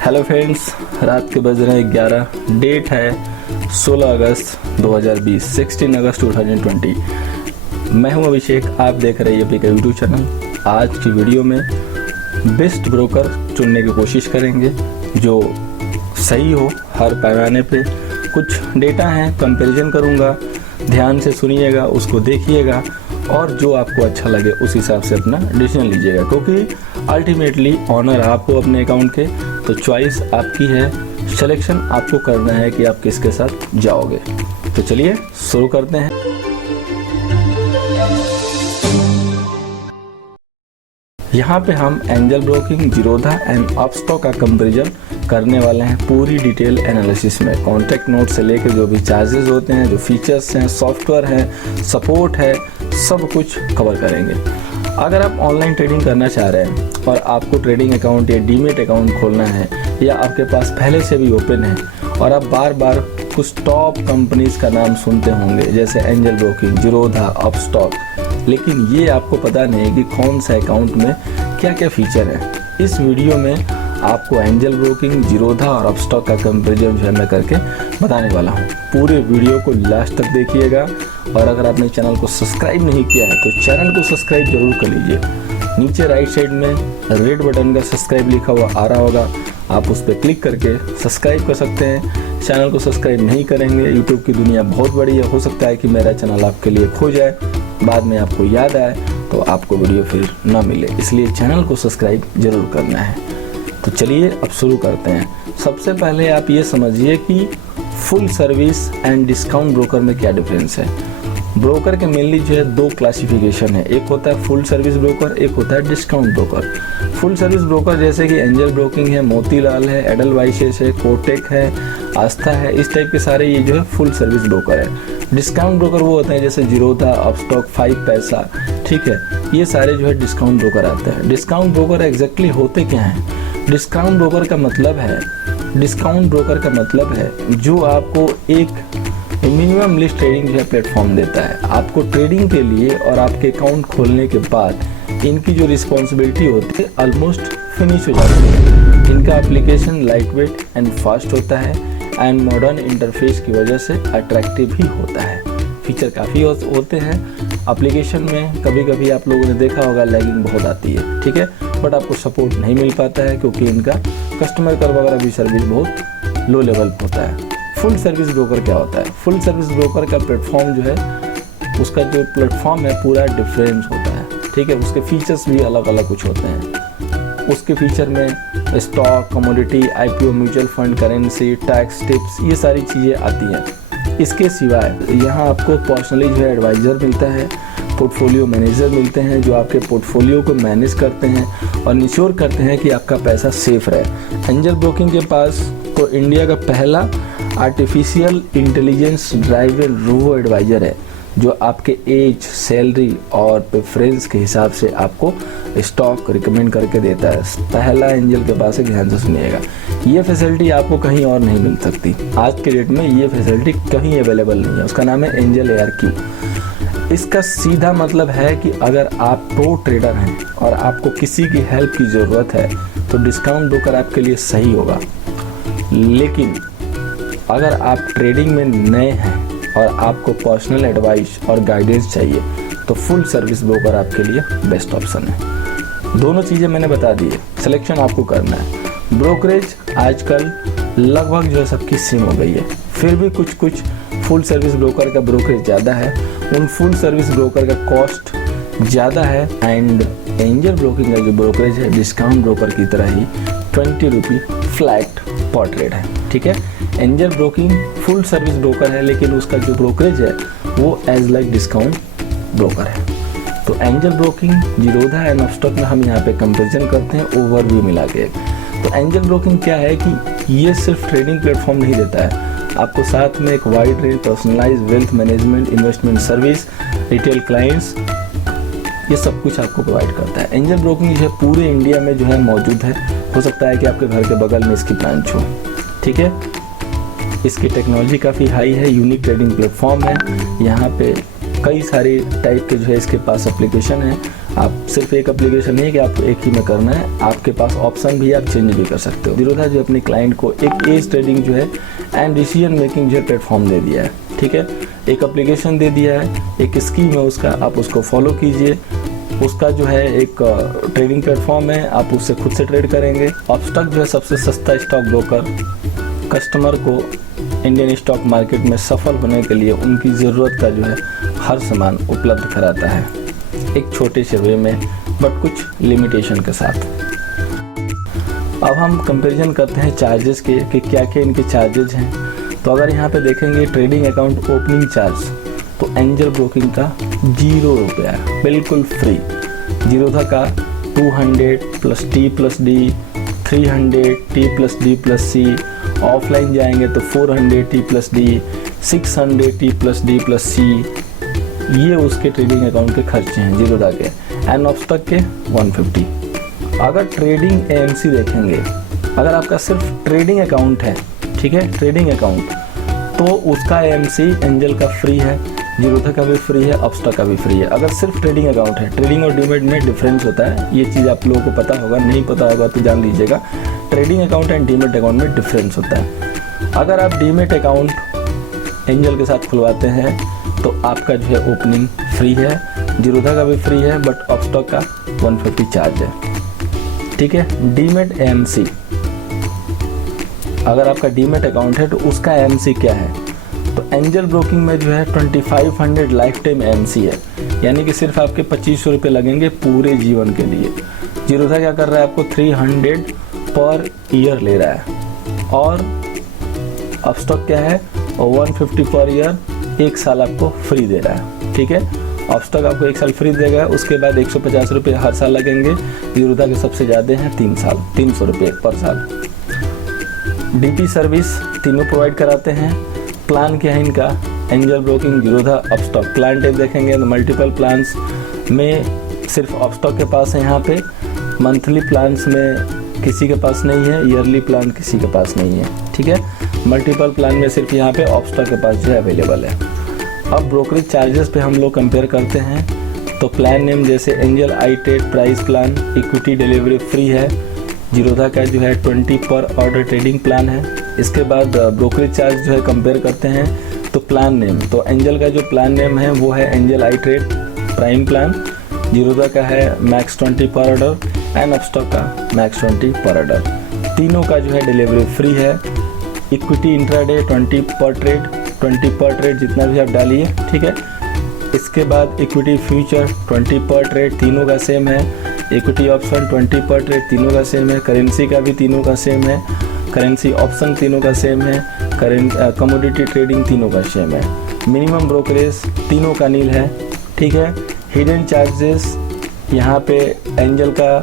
Hello friends, रात के बज रहे हैं 11। डेट है 16 अगस्त 2020, 16 अगस्त 2020। मैं हूं अभिषेक, आप देख रहे हैं अपने यूट्यूब चैनल। आज की वीडियो में बेस्ट ब्रोकर चुनने की कोशिश करेंगे जो सही हो हर पैमाने पे। कुछ डेटा हैं, कंपैरिजन करूंगा, ध्यान से सुनिएगा, उसको देखिएगा और जो आपको अच्छा लगे उस हिसाब से अपना डिसीजन लीजिएगा, क्योंकि अल्टीमेटली ऑनर आपको अपने अकाउंट के, तो चॉइस आपकी है, सिलेक्शन आपको करना है कि आप किसके साथ जाओगे। तो चलिए शुरू करते हैं। यहाँ पे हम angel broking, Zerodha and Upstox का कंपैरिजन करने वाले हैं पूरी डिटेल एनालिसिस में। कॉन्टैक्ट नोट से लेकर जो भी चार्जेस होते हैं, जो फीचर्स हैं, सॉफ्टवेयर है, सपोर्ट है, सब कुछ कवर करेंगे। अगर आप ऑनलाइन ट्रेडिंग करना चाह रहे हैं और आपको ट्रेडिंग अकाउंट या डीमेट अकाउंट खोलना है, या आपके पास पहले से भी ओपन है और आप बार बार कुछ टॉप कंपनीज का नाम सुनते होंगे जैसे एंजल ब्रोकिंग, जीरोधा, अपस्टॉक, लेकिन ये आपको पता नहीं कि कौन सा अकाउंट में क्या क्या फीचर है। इस वीडियो में आपको एंजल ब्रोकिंग, जीरोधा और अपस्टॉक का कंपैरिजन जो है मैं करके बताने वाला हूँ। पूरे वीडियो को लास्ट तक देखिएगा और अगर आपने चैनल को सब्सक्राइब नहीं किया है तो चैनल को सब्सक्राइब जरूर कर लीजिए। नीचे राइट साइड में रेड बटन का सब्सक्राइब लिखा हुआ आ रहा होगा, आप उस पर क्लिक करके सब्सक्राइब कर सकते हैं। चैनल को सब्सक्राइब नहीं करेंगे, यूट्यूब की दुनिया बहुत बड़ी है, हो सकता है कि मेरा चैनल आपके लिए खो जाए, बाद में आपको याद आए तो आपको वीडियो फिर ना मिले, इसलिए चैनल को सब्सक्राइब जरूर करना है। तो चलिए अब शुरू करते हैं। सबसे पहले आप ये समझिए कि full service and discount broker में क्या डिफरेंस है। ब्रोकर के मेनली जो है दो क्लासिफिकेशन है, एक होता है फुल सर्विस ब्रोकर, एक होता है discount broker. Full service broker जैसे कि एंजल ब्रोकिंग है, मोतीलाल है, एडलवाइसेस है, कोटेक है, आस्था है, इस टाइप के सारे ये जो है फुल सर्विस ब्रोकर है। डिस्काउंट ब्रोकर वो होते हैं जैसे जीरोधा, अपस्टॉक, 5 पैसा, ठीक है, ये सारे जो है डिस्काउंट ब्रोकर आते हैं। डिस्काउंट ब्रोकर एग्जैक्टली होते क्या हैं? डिस्काउंट ब्रोकर का मतलब है जो आपको एक मिनिमम लिस्ट ट्रेडिंग जो है प्लेटफॉर्म देता है। आपको ट्रेडिंग के लिए और आपके अकाउंट खोलने के बाद इनकी जो रिस्पॉन्सिबिलिटी होती है ऑलमोस्ट फिनिश हो जाती है। इनका application light weight and fast होता है एंड मॉडर्न इंटरफेस की वजह से अट्रैक्टिव ही होता है। फीचर काफ़ी होते हैं। एप्लीकेशन में कभी कभी आप लोगों ने देखा होगा लैगिंग बहुत आती है, ठीक है, बट आपको सपोर्ट नहीं मिल पाता है क्योंकि इनका कस्टमर केयर वगैरह भी सर्विस बहुत लो लेवल पर होता है। फुल सर्विस ब्रोकर क्या होता है? फुल सर्विस ब्रोकर का प्लेटफॉर्म जो है, उसका जो प्लेटफॉर्म है पूरा डिफरेंस होता है, ठीक है, उसके फीचर्स भी अलग अलग कुछ होते हैं। उसके फीचर में stock, commodity, IPO, mutual fund, currency, tax, tips, ये सारी चीज़ें आती हैं। इसके सिवाय यहाँ आपको पर्सनली जो है एडवाइज़र मिलता है, पोर्टफोलियो मैनेजर मिलते हैं जो आपके पोर्टफोलियो को मैनेज करते हैं और इंश्योर करते हैं कि आपका पैसा सेफ रहे। एंजल ब्रोकिंग के पास तो इंडिया का पहला artificial intelligence driven robo advisor है जो आपके एज, सैलरी और प्रेफरेंस के हिसाब से आपको स्टॉक रिकमेंड करके देता है। पहला एंजल के पास है, ध्यान से सुनिएगा। ये फैसिलिटी आपको कहीं और नहीं मिल सकती। आज के डेट में ये फैसिलिटी कहीं अवेलेबल नहीं है। उसका नाम है एंजल ARQ। इसका सीधा मतलब है कि अगर आप प्रो ट्रेडर हैं और आपको किसी की हेल्प की ज़रूरत है तो डिस्काउंट ब्रोकर आपके लिए सही होगा। लेकिन अगर आप ट्रेडिंग में नए हैं और आपको पर्सनल एडवाइस और गाइडेंस चाहिए तो फुल सर्विस ब्रोकर आपके लिए बेस्ट ऑप्शन है। दोनों चीज़ें मैंने बता दी है, सिलेक्शन आपको करना है। ब्रोकरेज आजकल लगभग जो है सबकी सेम हो गई है, फिर भी कुछ फुल सर्विस ब्रोकर का ब्रोकरेज ज़्यादा है, उन फुल सर्विस ब्रोकर का कॉस्ट ज़्यादा है। एंड एंजल ब्रोकिंग का जो ब्रोकरेज है डिस्काउंट ब्रोकर की तरह ही 20 रुपये फ्लैट पर ट्रेड है, ठीक है। Angel broking full service broker है लेकिन उसका जो ब्रोकरेज है वो एज लाइक डिस्काउंट ब्रोकर है। तो Angel broking, Zerodha and Upstox में हम यहाँ पे कंपैरिजन करते हैं ओवरव्यू मिला के। तो एंजल ब्रोकिंग क्या है कि ये सिर्फ ट्रेडिंग प्लेटफॉर्म नहीं देता है, आपको साथ में एक wide range personalise wealth management, investment service, retail clients, ये सब कुछ आपको प्रोवाइड करता है। एंजल ब्रोकिंग जो है पूरे इंडिया में जो है मौजूद है। हो सकता है कि आपके घर के बगल में इसकी ब्रांच हो, ठीक है। इसकी टेक्नोलॉजी काफ़ी हाई है, यूनिक ट्रेडिंग प्लेटफॉर्म है। यहाँ पे कई सारी टाइप के जो है इसके पास एप्लीकेशन है आप सिर्फ एक एप्लीकेशन नहीं है कि आपको एक ही में करना है, आपके पास ऑप्शन भी है, आप चेंज भी कर सकते हो। जीरोधा जो अपने क्लाइंट को एक एज ट्रेडिंग जो है एंड डिसीजन मेकिंग जो है प्लेटफॉर्म दे दिया है, ठीक है। एक एप्लीकेशन दे दिया है, एक स्कीम है उसका, आप उसको फॉलो कीजिए। उसका जो है एक ट्रेडिंग प्लेटफॉर्म है, आप उससे खुद से ट्रेड करेंगे। अपस्टॉक जो है सबसे सस्ता स्टॉक ब्रोकर कस्टमर को इंडियन स्टॉक मार्केट में सफल होने के लिए उनकी ज़रूरत का जो है हर सामान उपलब्ध कराता है, एक छोटे से वे में बट कुछ लिमिटेशन के साथ। अब हम कंपैरिजन करते हैं चार्जेस के कि क्या क्या इनके चार्जेस हैं। तो अगर यहाँ पे देखेंगे ट्रेडिंग अकाउंट ओपनिंग चार्ज, तो एंजल ब्रोकिंग का 0 रुपया है, बिल्कुल फ्री। जीरोधा का 200 plus T plus D, 300 T plus D plus C, offline जाएंगे तो 400 T plus D, 600 T plus D plus C, ये उसके ट्रेडिंग अकाउंट के खर्चे हैं जीरोधा के। एंड अपस्टॉक के 150। अगर ट्रेडिंग एएमसी देखेंगे, अगर आपका सिर्फ ट्रेडिंग अकाउंट है, ठीक है, ट्रेडिंग अकाउंट, तो उसका एएमसी एंजल का फ्री है, जीरोधा का भी फ्री है, अपस्टॉक का भी फ्री है। अगर सिर्फ ट्रेडिंग अकाउंट है, ट्रेडिंग और डीमेट में डिफरेंस होता है, ये चीज़ आप लोगों को पता होगा, नहीं पता होगा तो जान लीजिएगा। Trading account and demat account में डिफरेंस होता है। अगर आप डीमेट अकाउंट एंजल के साथ खुलवाते हैं तो आपका जो है ओपनिंग फ्री है, जीरोधा का भी फ्री है, बट अपस्टॉक का 150 चार्ज है, ठीक है। डीमेट एएमसी, अगर आपका डीमेट अकाउंट है तो उसका एएमसी क्या है, तो एंजल ब्रोकिंग में जो है 2500 लाइफ टाइम एएमसी है, यानी कि सिर्फ आपके 2500 रुपये लगेंगे पूरे जीवन के लिए। जीरोधा क्या कर रहा है, आपको 300 पर ईयर ले रहा है, और अपस्टॉक क्या है, 150 पर ईयर, 1 साल आपको फ्री दे रहा है, ठीक है। अपस्टॉक आपको 1 साल फ्री देगा, उसके बाद 150 रुपये हर साल लगेंगे। जीरोधा के सबसे ज़्यादा हैं 3 साल, 300 रुपये पर साल। डीपी सर्विस तीनों प्रोवाइड कराते हैं। प्लान क्या है इनका, angel broking, Zerodha, Upstox. Plan type देखेंगे तो मल्टीपल प्लान्स में सिर्फ अपस्टॉक के पास है, यहाँ पे मंथली प्लान्स में किसी के पास नहीं है, ईयरली प्लान किसी के पास नहीं है, ठीक है। मल्टीपल प्लान में सिर्फ यहाँ पे अपस्टॉक के पास जो है अवेलेबल है। अब ब्रोकरेज चार्जेस पे हम लोग कंपेयर करते हैं, तो प्लान नेम जैसे Angel I trade price plan, equity delivery free है। जीरोधा का जो है 20 पर ऑर्डर ट्रेडिंग प्लान है। इसके बाद ब्रोकरेज चार्ज जो है कंपेयर करते हैं, तो प्लान नेम, तो एंजल का जो प्लान नेम है वो है angel I trade prime plan, Zerodha का है मैक्स 20 पर ऑर्डर एंड अपस्टॉक का मैक्स 20 पर ऑर्डर। तीनों का जो है डिलीवरी फ्री है। इक्विटी इंट्राडे 20 पर ट्रेड, 20 पर ट्रेड जितना भी आप डालिए, ठीक है। इसके बाद इक्विटी फ्यूचर 20 पर ट्रेड, तीनों का सेम है। इक्विटी ऑप्शन 20 पर ट्रेड, तीनों का सेम है। करेंसी का भी तीनों का सेम है, करेंसी ऑप्शन तीनों का सेम है। कमोडिटी ट्रेडिंग तीनों का सेम है। मिनिमम ब्रोकरेज तीनों का नील है, ठीक है। हिडन चार्जेस यहाँ पे एंजल का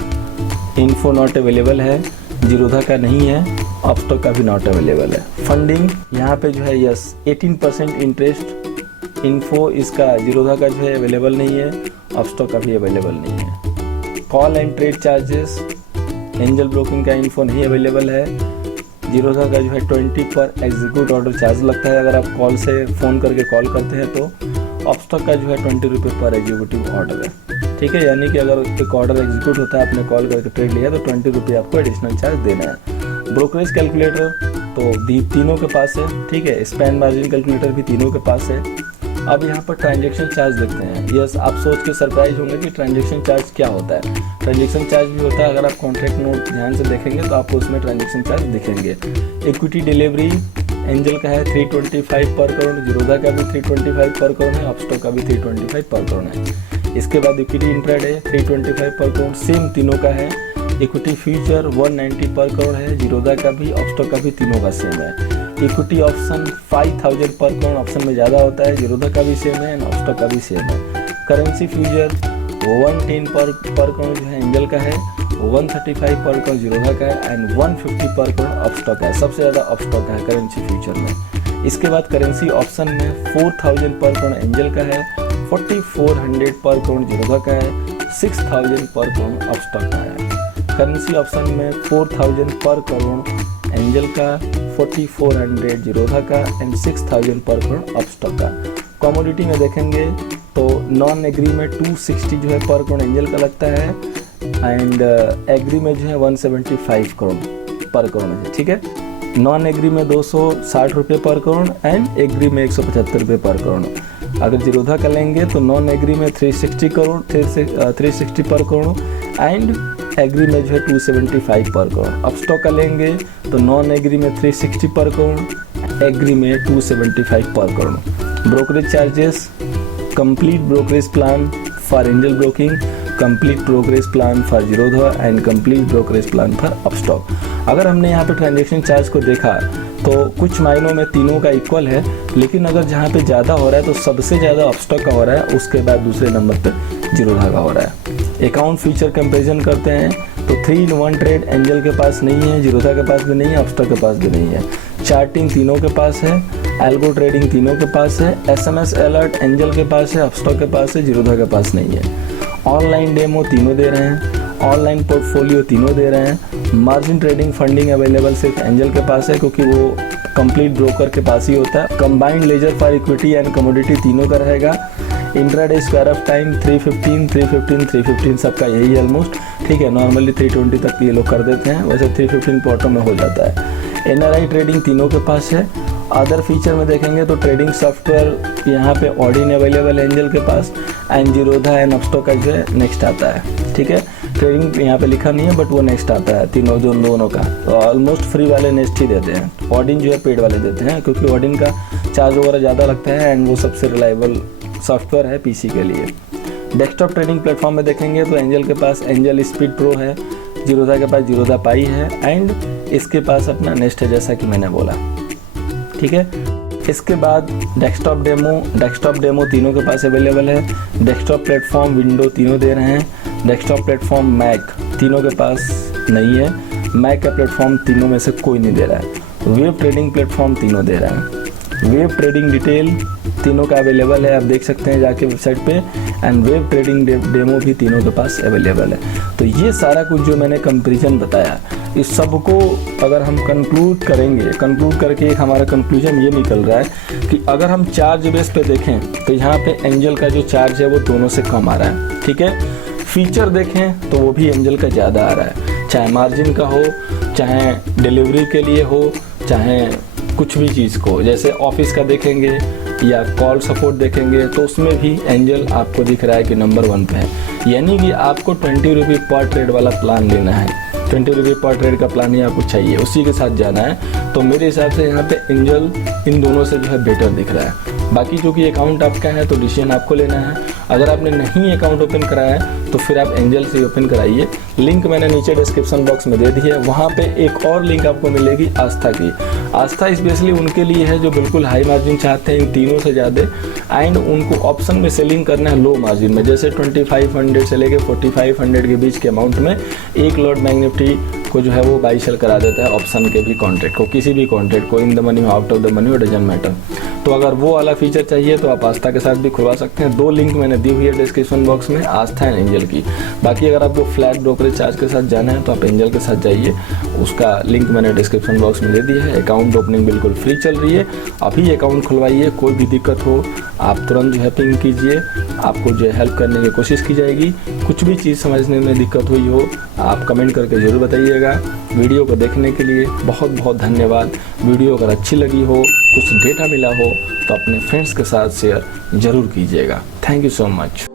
इन्फो नॉट अवेलेबल है, जीरोधा का नहीं है, अपस्टॉक का भी नॉट अवेलेबल है। फंडिंग यहाँ पे जो है यस 18% इंटरेस्ट इन्फो इसका जीरोधा का जो है अवेलेबल नहीं है, अपस्टॉक का भी अवेलेबल नहीं है। Call and trade charges angel Broking का इन्फो नहीं अवेलेबल है। जीरोधा का जो है 20 पर एग्जीक्यूट ऑर्डर चार्ज लगता है, अगर आप कॉल से फ़ोन करके कॉल करते हैं तो। अपस्टॉक का जो है 20 रुपये पर एग्जीक्यूटिव ऑर्डर है, ठीक है। यानी कि अगर एक ऑर्डर एग्जीक्यूट होता है, आपने कॉल करके ट्रेड लिया तो 20 रुपये आपको एडिशनल चार्ज देना है। ब्रोकरेज कैलकुलेटर तो तीनों के पास है, ठीक है। स्पैन मार्जिन कैलकुलेटर भी तीनों के पास है। अब यहाँ पर ट्रांजैक्शन चार्ज देखते हैं। यस, आप सोच के सरप्राइज होंगे कि ट्रांजैक्शन चार्ज क्या होता है। ट्रांजैक्शन चार्ज भी होता है, अगर आप कॉन्ट्रैक्ट नोट ध्यान से देखेंगे तो आपको उसमें ट्रांजैक्शन चार्ज दिखेंगे। इक्विटी डिलीवरी एंजल का है 325 पर करोड़, जीरोधा का भी 325 पर करोड़ है, अपस्टॉक का भी 325 पर करोड़ है। इसके बाद इक्विटी इंट्राडे 325 पर करोड़ सेम तीनों का है। इक्विटी फ्यूचर 190 पर करोड़ है, जीरोधा का भी, अपस्टॉक का भी तीनों का सेम है। इक्विटी ऑप्शन 5000 पर करोड़ ऑप्शन में ज़्यादा होता है, जीरोधा का भी सेम है एंड अपस्टॉक का भी सेम है। करेंसी फ्यूचर 110 पर करोड़ जो है एंजल का है, 135 पर करोड़ जीरोधा का है एंड 150 पर करोड़ अपस्टॉक है। सबसे ज़्यादा अपस्टॉक है करेंसी फ्यूचर में। इसके बाद करेंसी ऑप्शन में 4000 पर करोड़ एंजल का है, 4400 पर करोड़ जीरोधा का है, 6000 पर करोड़ अपस्टॉक का है। करेंसी ऑप्शन में 4000 पर करोड़ एंजल का, 4400 जीरोधा का एंड 6000 पर करोड़ अपस्टॉक का। कमोडिटी में देखेंगे तो नॉन एग्री में 260 जो है पर करोड़ एंजल का लगता है, एंड एग्री में जो है 175 करोड़ पर करोड़ है, ठीक है। नॉन एग्री में 260 रुपये पर करोड़ एंड एग्री में 175 रुपये पर करोड़। अगर जीरोधा का लेंगे तो नॉन एग्री में 360 करोड़ 360 पर करोड़ एंड एग्री में जो है 275 पर करोड़। अपस्टॉक का लेंगे तो नॉन एग्री में 360 पर करोड़, एग्री में 275 पर crore. Brokerage charges, complete brokerage plan for angel broking, complete brokerage plan for Zerodha and complete brokerage plan for Upstox. अगर हमने यहाँ पे ट्रांजेक्शन चार्ज को देखा तो कुछ मायनों में तीनों का इक्वल है, लेकिन अगर जहाँ पे ज़्यादा हो रहा है तो सबसे ज़्यादा अपस्टॉक का हो रहा है, उसके बाद दूसरे नंबर पे जीरोधा का हो रहा है। अकाउंट फीचर कंपेरिजन करते हैं तो 3-in-1 ट्रेड एंजल के पास नहीं है, जीरोधा के पास भी नहीं है, अपस्टॉक के पास भी नहीं है। चार्टिंग तीनों के पास है, एल्गो ट्रेडिंग तीनों के पास है, SMS अलर्ट एंजल के पास है, अपस्टॉक के पास है, जीरोधा के पास नहीं है। ऑनलाइन डेमो तीनों दे रहे हैं, ऑनलाइन पोर्टफोलियो तीनों दे रहे हैं। मार्जिन ट्रेडिंग फंडिंग अवेलेबल सिर्फ एंजल के पास है क्योंकि वो कंप्लीट ब्रोकर के पास ही होता है। Combined ledger for equity and commodity तीनों का रहेगा। इंट्राडे स्क्वायर ऑफ टाइम 315 सबका यही है ऑलमोस्ट, ठीक है। नॉर्मली 320 तक ये लोग कर देते हैं, वैसे 315 पे ऑटो में हो जाता है। NRI ट्रेडिंग तीनों के पास है। अदर फीचर में देखेंगे तो ट्रेडिंग सॉफ्टवेयर यहाँ पे ऑडिन अवेलेबल है एंजल के पास, एंड जीरोधा एंड अपस्टॉक का जो है नेक्स्ट आता है, ठीक है। ट्रेडिंग यहाँ पे लिखा नहीं है बट वो नेक्स्ट आता है तीनों दोनों का। तो ऑलमोस्ट फ्री वाले नेक्स्ट ही देते हैं, ऑडिन जो है पेड वाले देते हैं क्योंकि ऑडिन का चार्ज वगैरह ज़्यादा लगता है एंड वो सबसे रिलायबल सॉफ्टवेयर है PC के लिए। डेस्कटॉप ट्रेडिंग प्लेटफॉर्म में देखेंगे तो एंजल के पास एंजल स्पीड प्रो है, जीरोधा के पास जीरोधा पाई है एंड इसके पास अपना नेस्ट है जैसा कि मैंने बोला, ठीक है। इसके बाद डेस्कटॉप डेमो तीनों के पास अवेलेबल है। डेस्कटॉप प्लेटफॉर्म विंडो तीनों दे रहे हैं। डेस्कटॉप प्लेटफॉर्म मैक तीनों के पास नहीं है, मैक का प्लेटफॉर्म तीनों में से कोई नहीं दे रहा है। वेब ट्रेडिंग प्लेटफॉर्म तीनों दे रहे हैं। वेब ट्रेडिंग डिटेल तीनों का अवेलेबल है, आप देख सकते हैं जाके वेबसाइट पे, एंड वेब ट्रेडिंग डेमो भी तीनों के पास अवेलेबल है। तो ये सारा कुछ जो मैंने कंपैरिजन बताया, इस सब को अगर हम कंक्लूड करेंगे, कंक्लूड करके एक हमारा कंक्लूजन ये निकल रहा है कि अगर हम चार्ज बेस पे देखें तो यहाँ पे एंजल का जो चार्ज है वो दोनों से कम आ रहा है, ठीक है। फीचर देखें तो वो भी एंजल का ज़्यादा आ रहा है, चाहे मार्जिन का हो, चाहे डिलीवरी के लिए हो, चाहे कुछ भी चीज़ को, जैसे ऑफिस का देखेंगे या कॉल सपोर्ट देखेंगे तो उसमें भी एंजल आपको दिख रहा है कि नंबर 1 पे है। यानी कि आपको 20 रुपये पर ट्रेड वाला प्लान लेना है, 20 रुपये पर ट्रेड का प्लान ही आपको चाहिए, उसी के साथ जाना है। तो मेरे हिसाब से यहाँ पे एंजल इन दोनों से जो है बेटर दिख रहा है। बाकी चूँकि अकाउंट आपका है तो डिसीजन आपको लेना है। अगर आपने नहीं अकाउंट ओपन कराया है तो फिर आप एंजल से ओपन कराइए। लिंक मैंने नीचे डिस्क्रिप्शन बॉक्स में दे दी है, वहाँ पे एक और लिंक आपको मिलेगी आस्था की। आस्था स्पेशली उनके लिए है जो बिल्कुल हाई मार्जिन चाहते हैं इन तीनों से ज़्यादा, एंड उनको ऑप्शन में सेलिंग करना है लो मार्जिन में, जैसे 2500 से लेके 4500 के बीच के अमाउंट में एक लॉट बैंक निफ्टी को जो है वो बाई सेल करा देता है ऑप्शन के भी कॉन्ट्रैक्ट को, किसी भी कॉन्ट्रैक्ट को, इन द मनी हो आउट ऑफ द मनी हो डजंट मैटर। तो अगर वो वाला फीचर चाहिए तो आप आस्था के साथ भी खुलवा सकते हैं। 2 लिंक मैंने दी हुई है डिस्क्रिप्शन बॉक्स में, आस्था एंड एंजल की। बाकी अगर आपको फ्लैट ब्रोकरेज चार्ज के साथ जाना है तो आप एंजल के साथ जाइए, उसका लिंक मैंने डिस्क्रिप्शन बॉक्स में दे दिया है। अकाउंट ओपनिंग बिल्कुल फ्री चल रही है, अभी अकाउंट खुलवाइए। कोई भी दिक्कत हो आप तुरंत जो है पिंग कीजिए, आपको जो है हेल्प करने की कोशिश की जाएगी। कुछ भी चीज़ समझने में दिक्कत हुई हो आप कमेंट करके ज़रूर बताइएगा। वीडियो को देखने के लिए बहुत बहुत धन्यवाद। वीडियो अगर अच्छी लगी हो, कुछ डेटा मिला हो तो अपने फ्रेंड्स के साथ शेयर ज़रूर कीजिएगा। Thank you so much.